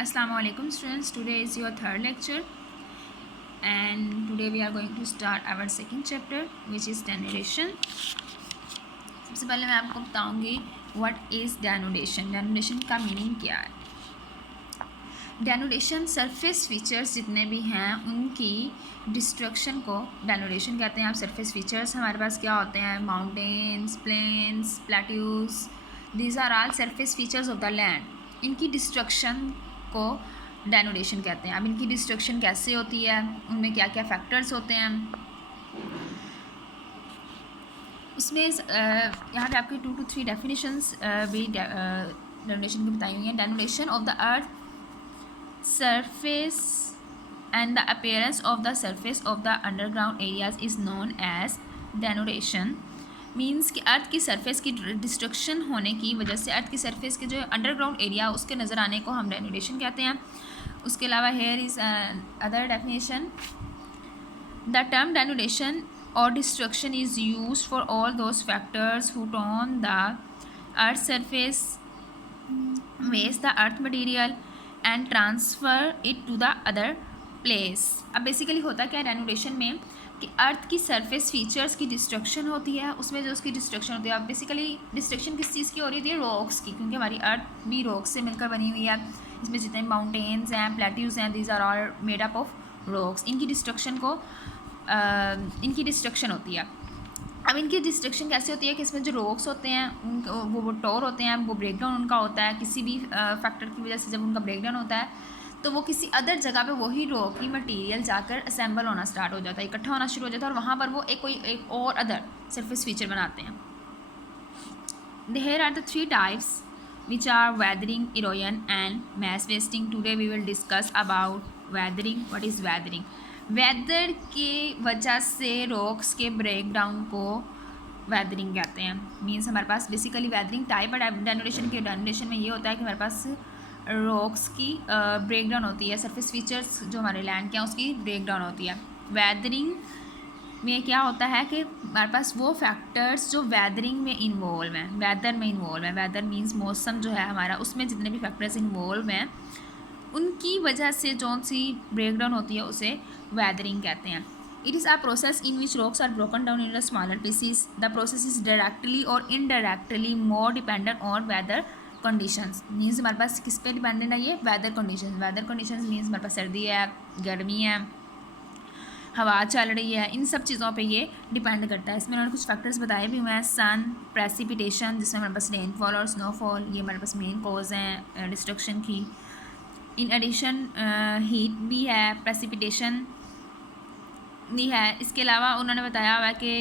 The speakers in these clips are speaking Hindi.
Assalamu alaikum students. Today is your third lecture and today we are going to start our second chapter which is denudation. सबसे पहले मैं आपको बताऊंगी what is denudation. Denudation का मीनिंग क्या है. डेनुडेशन सरफेस फीचर्स जितने भी हैं उनकी डिस्ट्रक्शन को डेनुडेशन कहते हैं. आप सरफेस फीचर्स हमारे पास क्या होते हैं, mountains, plains, plateaus, these are all surface features of the land. इनकी डिस्ट्रक्शन को डेनुडेशन कहते हैं. अब इनकी डिस्ट्रक्शन कैसे होती है, उनमें क्या क्या फैक्टर्स होते हैं, उसमें यहाँ पे आपकी 2 to 3 डेफिनेशंस भी डेनुडेशन की बताई हुई हैं. Denudation of the earth surface and the appearance of the surface of the underground areas is known as denudation. Means कि अर्थ की सरफेस की डिस्ट्रक्शन होने की वजह से अर्थ की सरफेस के जो अंडरग्राउंड एरिया उसके नज़र आने को हम डेनुडेशन कहते हैं. उसके अलावा here is other definition. The term denudation और destruction is use for all those factors who turn the earth surface, waste the earth material and transfer it to the other place. अब बेसिकली होता क्या है डेनुडेशन में कि अर्थ की सरफेस फीचर्स की डिस्ट्रक्शन होती है. उसमें जो उसकी डिस्ट्रक्शन होती है, अब बेसिकली डिस्ट्रक्शन किस चीज़ की हो रही थी, रॉक्स की, क्योंकि हमारी अर्थ भी रॉक्स से मिलकर बनी हुई है. इसमें जितने माउंटेन्स हैं, प्लेट्यूज़ हैं, these are all made up of rocks. इनकी डिस्ट्रक्शन होती है. अब इनकी डिस्ट्रक्शन कैसे होती है कि इसमें जो रॉक्स होते हैं वो टोर होते हैं, वो ब्रेकडाउन उनका होता है किसी भी फैक्टर की वजह से. जब उनका ब्रेकडाउन होता है तो वो किसी अदर जगह पे वही रॉक की मटेरियल जाकर असेंबल होना स्टार्ट हो जाता है, इकट्ठा होना शुरू हो जाता है, और वहाँ पर वो एक और अदर सरफेस फीचर बनाते हैं. There are the 3 types which are weathering, erosion and mass wasting. Today we will discuss about weathering. What is weathering? Weather के वजह से रॉक्स के ब्रेकडाउन को वेदरिंग कहते हैं. मीन्स हमारे पास बेसिकली वेदरिंग टाइप है डेनुडेशन में ये होता है कि हमारे पास रॉक्स की ब्रेकडाउन होती है, सरफेस फीचर्स जो हमारे लैंड के हैं उसकी ब्रेकडाउन होती है. वेदरिंग में क्या होता है कि हमारे पास वो फैक्टर्स जो वेदरिंग में इन्वॉल्व हैं, वेदर में इन्वॉल्व हैं, वेदर मीन्स मौसम जो है हमारा, उसमें जितने भी फैक्टर्स इन्वॉल्व हैं उनकी वजह से जौन सी ब्रेकडाउन होती है उसे वेदरिंग कहते हैं. It is a process in which rocks are broken down in smaller pieces. The process is directly और indirectly more dependent on weather conditions. Means हमारे पास किस पे डिपेंडेंट है, ये weather conditions. Weather conditions means हमारे पास सर्दी है, गर्मी है, हवा चल रही है, इन सब चीज़ों पे ये डिपेंड करता है. इसमें उन्होंने कुछ फैक्टर्स बताए भी हुए हैं. सन, प्रेसिपिटेशन जिसमें हमारे पास रेनफॉल और स्नोफॉल, ये हमारे पास मेन कॉज हैं डिस्ट्रक्शन की. इन एडिशन हीट भी है, प्रेसिपिटेशन भी है. इसके अलावा उन्होंने बताया हुआ है कि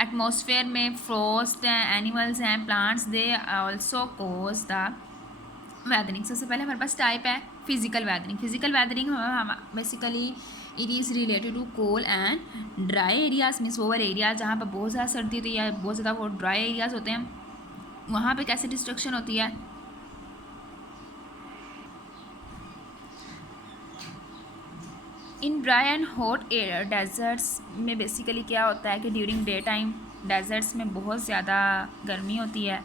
एटमॉस्फेयर में फ्रॉस्ट हैं, एनिमल्स हैं, plants, they also cause the weathering. सबसे पहले हमारे पास टाइप है physical weathering. Physical weathering basically it is related to cold and dry areas. Means over area जहाँ पर बहुत ज़्यादा सर्दी होती है, बहुत ज़्यादा वो ड्राई एरियाज होते हैं, वहाँ पे कैसे डिस्ट्रक्शन होती है. In dry and hot air deserts में बेसिकली क्या होता है कि ड्यूरिंग डे टाइम डेजर्ट्स में बहुत ज़्यादा गर्मी होती है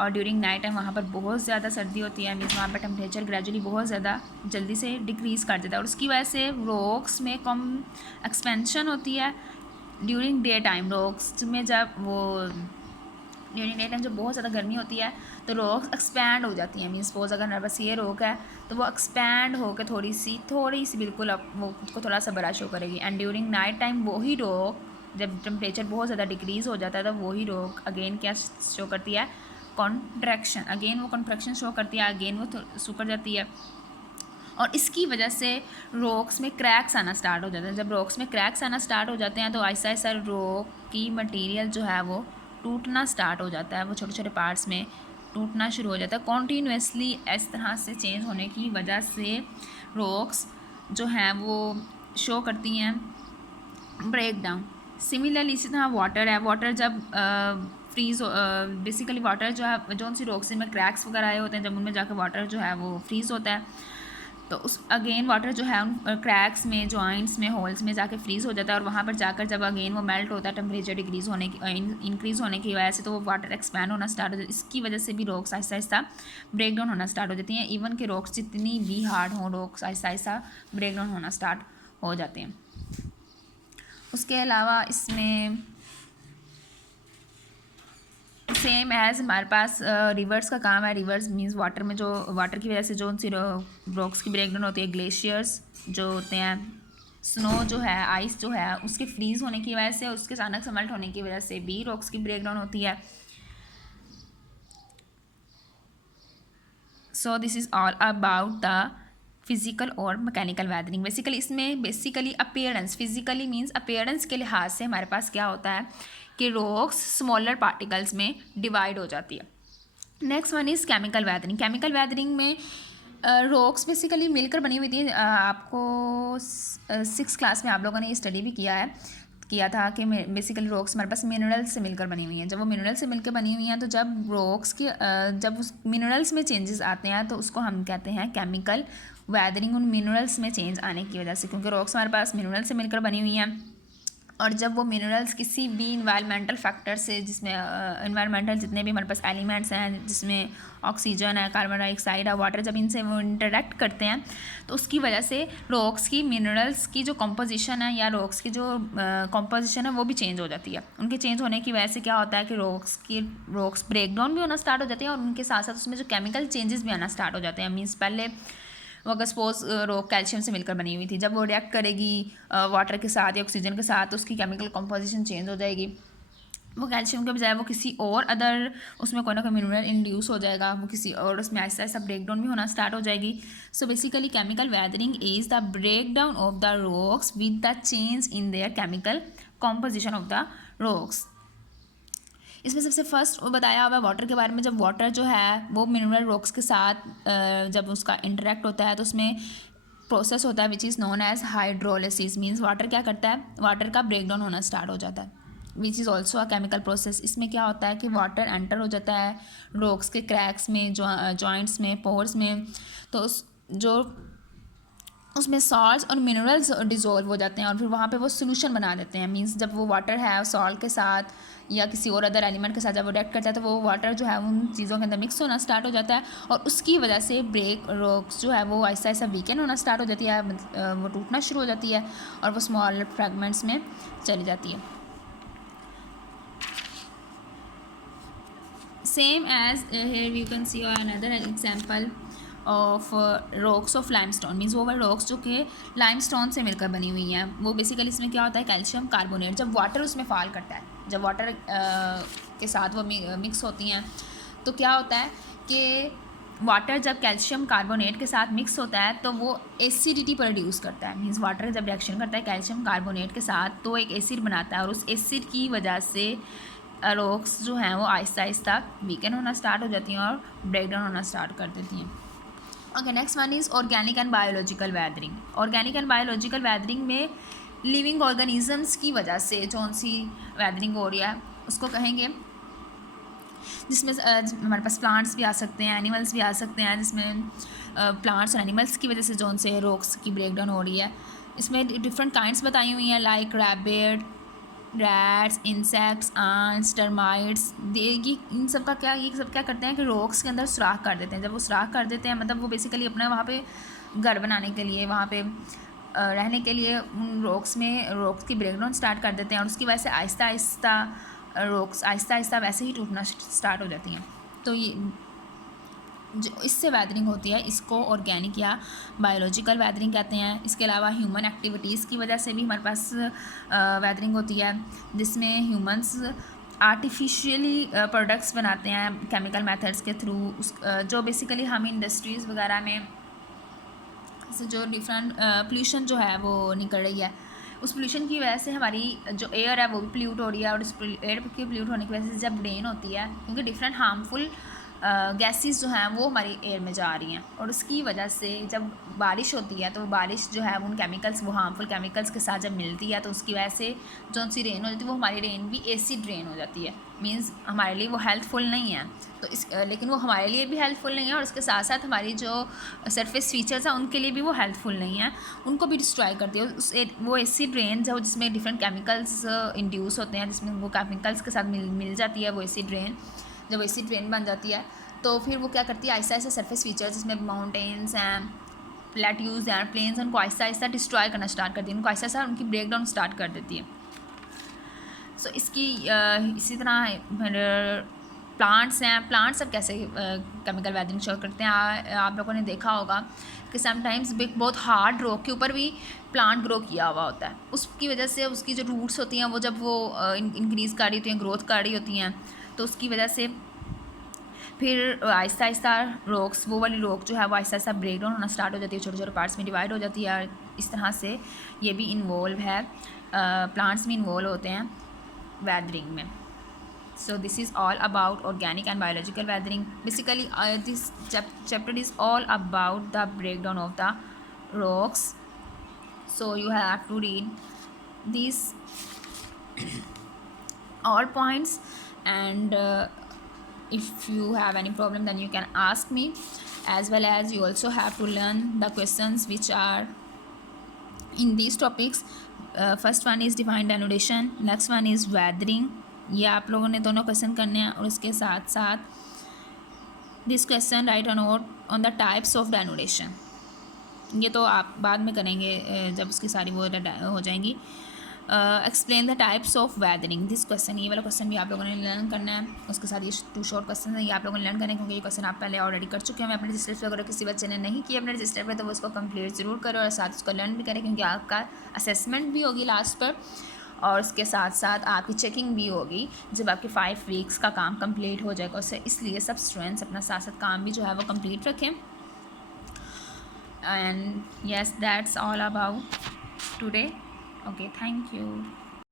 और ड्यूरिंग नाइट टाइम वहाँ पर बहुत ज़्यादा सर्दी होती है. मीन्स वहाँ पर टेम्परेचर ग्रेजुअली बहुत ज़्यादा जल्दी से डिक्रीज़ कर देता है, और उसकी वजह से रॉक्स में कम एक्सपेंशन होती है. ड्यूरिंग डे टाइम रॉक्स में ड्यूरिंग डे टाइम जब बहुत ज़्यादा गर्मी होती है तो रॉक्स एक्सपैंड हो जाती हैं. मीन्स सपोज अगर हमारे पास ये रॉक है तो वो एक्सपैंड होकर थोड़ी सी बिल्कुल अब वो खुद को थोड़ा सा बड़ा शो करेगी. एंड ड्यूरिंग नाइट टाइम वही रॉक जब टेम्परेचर बहुत ज़्यादा डिक्रीज़ हो जाता है तो वही रॉक अगेन क्या शो करती है, कॉन्ट्रैक्शन. अगेन वो कॉन्ट्रैक्शन शो करती है, अगेन वो सुकर जाती है, और इसकी वजह से रॉक्स में क्रैक्स आना स्टार्ट हो जाते हैं. जब रॉक्स में क्रैक्स आना स्टार्ट हो जाते हैं तो ऐसा ऐसा रॉक की मटेरियल जो है वो टूटना स्टार्ट हो जाता है, वो छोटे छोटे पार्ट्स में टूटना शुरू हो जाता है. कॉन्टीन्यूसली इस तरह से चेंज होने की वजह से रॉक्स जो हैं वो शो करती हैं ब्रेक डाउन. सिमिलरली इसी तरह वाटर है. वाटर जब फ्रीज़ बेसिकली वाटर जो है, जो सी रॉक्स में क्रैक्स वगैरह आए होते हैं, जब उनमें जाकर वाटर जो है वो फ्रीज़ होता है तो उस अगेन वाटर जो है उन क्रैक्स में, जॉइंट्स में, होल्स में जाके फ्रीज़ हो जाता है और वहाँ पर जाकर जब अगेन वो मेल्ट होता है टेम्परेचर डिक्रीज़ होने की इंक्रीज़ होने की वजह से, तो वो वाटर एक्सपैंड होना स्टार्ट हो जाता है। इसकी वजह से भी rocks Aahista Aahista break down होना स्टार्ट हो जाती हैं। इवन कि रॉक्स जितनी भी हार्ड हों, rocks Aahista Aahista break down होना स्टार्ट हो जाते हैं। उसके अलावा इसमें सेम एज हमारे पास रिवर्स का काम है। रिवर्स मींस वाटर में जो वाटर की वजह से जो उनसी रॉक्स की ब्रेकडाउन होती है, ग्लेशियर्स जो होते हैं, स्नो जो है, आइस जो है, उसके फ्रीज़ होने की वजह से, उसके अचानक से मेल्ट होने की वजह से भी रॉक्स की ब्रेकडाउन होती है। So this is all about the physical और mechanical weathering. Basically appearance, physically means appearance के लिहाज से हमारे पास क्या होता है कि रॉक्स स्मॉलर पार्टिकल्स में डिवाइड हो जाती है। Next one is chemical weathering. Chemical weathering में रॉक्स बेसिकली मिलकर बनी हुई थी। आपको 6th क्लास में आप लोगों ने ये स्टडी भी किया था कि बेसिकली रॉक्स हमारे पास मिनरल्स से मिलकर बनी हुई हैं। जब वो मिनरल्स से मिलकर बनी हुई हैं तो जब रॉक्स की जब उस मिनरल्स में चेंजेस आते हैं तो उसको हम कहते हैं केमिकल वेदरिंग, उन मिनरल्स में चेंज आने की वजह से, क्योंकि रॉक्स हमारे पास मिनरल से मिलकर बनी हुई हैं। और जब वो मिनरल्स किसी भी इन्वायरमेंटल फैक्टर से, जिसमें इन्वायरमेंटल जितने भी हमारे पास एलिमेंट्स हैं, जिसमें ऑक्सीजन है, कार्बन डाइऑक्साइड है, वाटर, जब इनसे वो इंटरेक्ट करते हैं तो उसकी वजह से रॉक्स की, मिनरल्स की जो कंपोजिशन है या रॉक्स की जो कंपोजिशन है वो भी चेंज हो जाती है। उनके चेंज होने की वजह से क्या होता है कि रॉक्स ब्रेक डाउन भी होना स्टार्ट हो जाते हैं और उनके साथ साथ उसमें जो केमिकल चेंजेस भी आना स्टार्ट हो जाते हैं। मीन्स पहले वो अगर सपोज रॉक कैल्शियम से मिलकर बनी हुई थी, जब वो रिएक्ट करेगी वाटर के साथ या ऑक्सीजन के साथ तो उसकी केमिकल कंपोजिशन चेंज हो जाएगी। वो कैल्शियम के बजाय वो किसी और अदर उसमें कोई ना कोई मिनरल इंड्यूस हो जाएगा, वो किसी और उसमें आहिस्ता आहिस्ता ब्रेक डाउन भी होना स्टार्ट हो जाएगी। So basically chemical weathering is the break down of the rocks with the change in their chemical composition of the rocks. इसमें सबसे फर्स्ट बताया हुआ है वाटर के बारे में। जब वाटर जो है वो मिनरल रॉक्स के साथ जब उसका इंटरेक्ट होता है तो उसमें प्रोसेस होता है which is known as hydrolysis. Means water क्या करता है, वाटर का ब्रेक डाउन होना स्टार्ट हो जाता है, which is also a chemical process. इसमें क्या होता है कि वाटर एंटर हो जाता है रॉक्स के क्रैक्स में, जॉइंट्स में, पोर्स में, तो उसमें सॉल्ट्स और मिनरल्स डिज़ोल्व हो जाते हैं और फिर वहाँ पे वो सोल्यूशन बना देते हैं। मींस जब वो वाटर है सॉल्ट के साथ या किसी और अदर एलिमेंट के साथ जब वो रिएक्ट करता है तो वो वाटर जो है उन चीज़ों के अंदर मिक्स होना स्टार्ट हो जाता है और उसकी वजह से रॉक्स जो है वो आहिस्ता आहिस्ता वीकन होना स्टार्ट हो जाती है, वो टूटना शुरू हो जाती है और वो स्मॉल फ्रैगमेंट्स में चली जाती है। Same as here you can see another example of rocks of limestone. Means वो रॉक्स जो कि लाइमस्टोन से मिलकर बनी हुई हैं। वो बेसिकली इसमें क्या होता है, कैल्शियम कार्बोनेट जब वाटर उसमें फॉल करता है, जब वाटर के साथ वो मिक्स होती हैं तो क्या होता है कि वाटर जब कैल्शियम कार्बोनेट के साथ मिक्स होता है तो वो एसिडिटी प्रोड्यूस करता है। मीन्स वाटर जब रिएक्शन करता है कैल्शियम कार्बोनेट के साथ तो एक एसिड बनाता है और उस एसिड की वजह से रॉक्स जो हैं वो आहिस्ता आहिस्ता वीकन होना स्टार्ट हो जाती हैं और ब्रेक डाउन होना स्टार्ट कर देती हैं। Okay, next one is organic and biological weathering. Organic and biological weathering में लिविंग ऑर्गेनिजम्स की वजह से जो सी वेदरिंग हो रही है उसको कहेंगे, जिसमें हमारे पास प्लांट्स भी आ सकते हैं, एनिमल्स भी आ सकते हैं, जिसमें प्लांट्स और एनिमल्स की वजह से जो से रॉक्स की ब्रेक डाउन हो रही है। इसमें डिफरेंट काइंड्स बताई हुई हैं like rabbit, rats, insects, ants, termites. ये इन सब का क्या, ये सब क्या करते हैं कि रॉक्स के अंदर सुराख कर देते हैं। जब वो सुराख कर देते हैं मतलब वो बेसिकली अपना वहाँ पे घर बनाने के लिए, वहाँ पे रहने के लिए उन रॉक्स की ब्रेकडाउन स्टार्ट कर देते हैं और उसकी वजह से आहिस्ता आहिस्ता रॉक्स आहिस्ता आहिस्ता वैसे ही टूटना स्टार्ट हो जाती हैं। तो ये जो इससे वेदरिंग होती है इसको ऑर्गेनिक या बायोलॉजिकल वेदरिंग कहते हैं। इसके अलावा ह्यूमन एक्टिविटीज़ की वजह से भी हमारे पास वेदरिंग होती है, जिसमें ह्यूमंस आर्टिफिशियली प्रोडक्ट्स बनाते हैं केमिकल मेथड्स के थ्रू। जो बेसिकली हम इंडस्ट्रीज़ वगैरह में से जो डिफरेंट पोल्यूशन जो है वो निकल रही है, उस पोल्यूशन की वजह से हमारी जो एयर है वो भी पोल्यूट हो रही है और इस एयर के पोल्यूट होने की वजह से जब रेन होती है, क्योंकि डिफरेंट हार्मफुल गैसेस जो हैं वो हमारी एयर में जा रही हैं, और उसकी वजह से जब बारिश होती है तो बारिश जो है उन केमिकल्स, वो हार्मफुल केमिकल्स के साथ जब मिलती है तो उसकी वजह से जो सी रेन हो जाती है वो हमारी रेन भी एसिड रेन हो जाती है। मींस हमारे लिए वो हेल्पफुल नहीं है। तो लेकिन वो हमारे लिए भी हेल्पफुल नहीं है, और उसके साथ साथ हमारी जो सरफेस फीचर्स हैं उनके लिए भी वो हेल्पफुल नहीं है, उनको भी डिस्ट्रॉय करती है। वो एसिड रेन जो जिसमें डिफरेंट केमिकल्स इंड्यूस होते हैं, जिसमें वो केमिकल्स के साथ मिल जाती है वो एसिड रेन, जब एसिड रेन बन जाती है तो फिर वो क्या करती है, आहिस्ता आहिस्ता सरफेस फीचर्स जिसमें माउंटेन्स हैं, प्लेट्यूज हैं, प्लेन्स हैं, उनको आहिस्ता आहिस्ता डिस्ट्रॉय करना स्टार्ट करती है, उनको आहिस्ता आहिस्ता उनकी ब्रेक डाउन स्टार्ट कर देती है। सो इसी तरह प्लांट्स हैं, प्लांट्स सब कैसे केमिकल वेदरिंग शो करते हैं। आप लोगों ने देखा होगा कि समटाइम्स बहुत हार्ड रॉक के ऊपर भी प्लांट ग्रो किया हुआ होता है, उसकी वजह से उसकी जो रूट्स होती हैं वो जब वो इंक्रीज़ कर रही होती हैं, ग्रोथ कर रही होती हैं, तो उसकी वजह से फिर आहिस्ता आहिस्ता रॉक्स, वो वाली रॉक जो है वो आहिस्ता आहिस्ता ब्रेक डाउन होना स्टार्ट हो जाती है, छोटे छोटे पार्ट्स में डिवाइड हो जाती है। इस तरह से ये भी इन्वॉल्व है, प्लांट्स भी इन्वॉल्व होते हैं वेदरिंग में। So this is all about organic and biological weathering. Basically, this chapter is all about the breakdown of the rocks. So you have to read these all points, and if you have any problem then you can ask me, as well as you also have to learn the questions which are in these topics. First one is defined denudation, next one is weathering, ये आप लोगों ने दोनों क्वेश्चन करने हैं, और उसके साथ साथ this question right a note on the types of denudation, ये तो आप बाद में करेंगे जब उसकी सारी वो हो जाएंगी। Explain the types of weathering, this question, ये वाला क्वेश्चन भी आप लोगों ने लर्न करना है। उसके साथ ये 2 शॉर्ट क्वेश्चन है, ये आप लोगों ने लर्न करना है, क्योंकि ये क्वेश्चन आप पहले ऑलरेडी कर चुके हैं। मैं अपने रजिस्टर पर, अगर किसी बच्चे ने नहीं किया अपने रजिस्टर पर तो वो उसको कंप्लीट ज़रूर करो, और साथ उसको लर्न भी करें, क्योंकि आपका असेसमेंट भी होगी लास्ट पर, और उसके साथ साथ आपकी चेकिंग भी होगी जब आपके 5 वीक्स का काम कंप्लीट हो जाएगा उससे। इसलिए सब स्टूडेंट्स अपना साथ साथ काम भी जो है वो कंप्लीट रखें। And yes, that's all about today. Okay, thank you.